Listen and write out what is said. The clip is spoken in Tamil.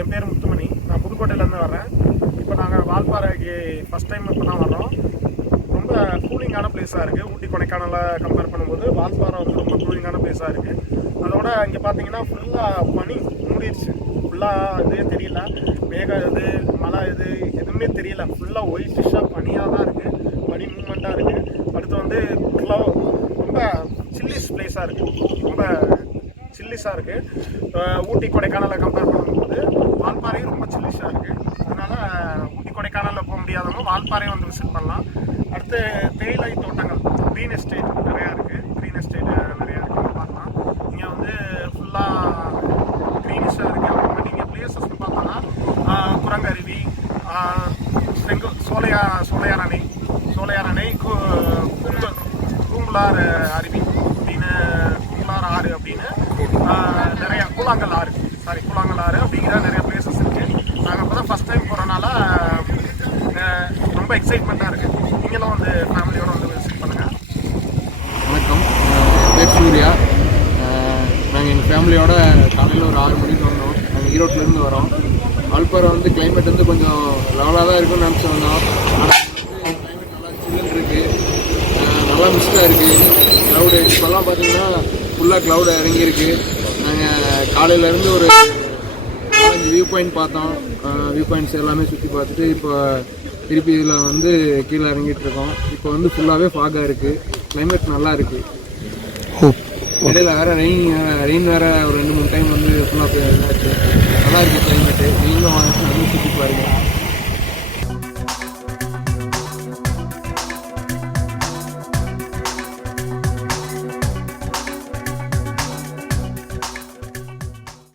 என் பேர் முத்துமணி. நான் புதுக்கோட்டையிலேருந்து வரேன். இப்போ நாங்கள் வால்பாறைக்கு ஃபஸ்ட் டைம் இப்போ தான் வர்றோம். ரொம்ப கூலிங்கான பிளேஸாக இருக்குது. ஊட்டி கொடைக்கானலை கம்பேர் பண்ணும்போது வால்பாறை வந்து ரொம்ப கூலிங்கான பிளேஸாக இருக்குது. அதோட இங்கே பார்த்தீங்கன்னா ஃபுல்லாக பனி மூடிடுச்சு. ஃபுல்லாக இதே தெரியல, மேகம் இது மழை இது எதுவுமே தெரியல. ஃபுல்லாக ஒயிட்டிஷாக பனியாக தான் இருக்குது, பனி மூமெண்ட்டாக இருக்குது. அடுத்து வந்து ரொம்ப சில்லிஸ் பிளேஸாக இருக்குது, ரொம்ப சில்லிஸாக இருக்குது. ஊட்டி கொடைக்கானலை கம்பேர் பண்ணும்போது வால்பாறையும் ரொம்ப சில்லிஸாக இருக்குது. அதனால் ஊட்டி கொடைக்கானலில் போக முடியாதவங்க வால்பாறையை வந்து விசிட் பண்ணலாம். அடுத்து தேயிலை தோட்டங்கள், க்ரீன் எஸ்டேட் நிறையா இருக்குது. க்ரீன் எஸ்டேட் நிறையா இருக்குது, பார்க்கலாம். இங்கே வந்து ஃபுல்லாக க்ரீனிஷாக இருக்குது. நீங்கள் பிளேசஸ்ன்னு பார்த்தோன்னா குரங்கருவி, சோலையார் அணை, பூங்குளார் அருவி அப்படின்னு, பூங்குளார் ஆறு அப்படின்னு நிறையா, கூழாங்கல் ஆறு அப்படிங்கிற நிறைய பிளேசஸ் இருக்குது. நாங்கள் இப்போ தான் ஃபஸ்ட் டைம் போகிறனால ரொம்ப எக்ஸைட்மெண்ட்டாக இருக்குது. நீங்களும் வந்து ஃபேமிலியோடு வந்து விசிட் பண்ணுங்கள். வணக்கம், என் பேர் சூர்யா. நாங்கள் எங்கள் ஃபேமிலியோட காலையில் ஒரு 6 மணிக்கு வந்தோம். நாங்கள் ஈரோட்டிலேருந்து வரோம். வால்பாறை வந்து கிளைமேட் வந்து கொஞ்சம் லெவலாக தான் இருக்குன்னு நினச்சி வந்தோம். ஆனால் வந்து கிளைமேட் நல்லா சில்லுன்னு இருக்குது, நல்லா மிஸ்டாக இருக்குது. க்ளவுடு இப்போல்லாம் பார்த்தீங்கன்னா ஃபுல்லாக க்ளவுடு இறங்கியிருக்கு. நாங்கள் காலையிலேருந்து ஒரு 4-5 வியூ பாயிண்ட் பார்த்தோம். வியூ பாயிண்ட்ஸ் எல்லாமே சுற்றி பார்த்துட்டு இப்போ திருப்பி இதில் வந்து கீழே இறங்கிட்டுருக்கோம். இப்போ வந்து ஃபுல்லாகவே ஃபாகாக இருக்குது, கிளைமேட் நல்லா இருக்குது. இடையில வேறு ரெயின் வேறு ஒரு 2-3 டைம் வந்து ஃபுல்லாக இதாச்சு. நல்லா இருக்குது கிளைமேட்டு. நீங்களும் வந்து சுற்றி பாருங்கள்.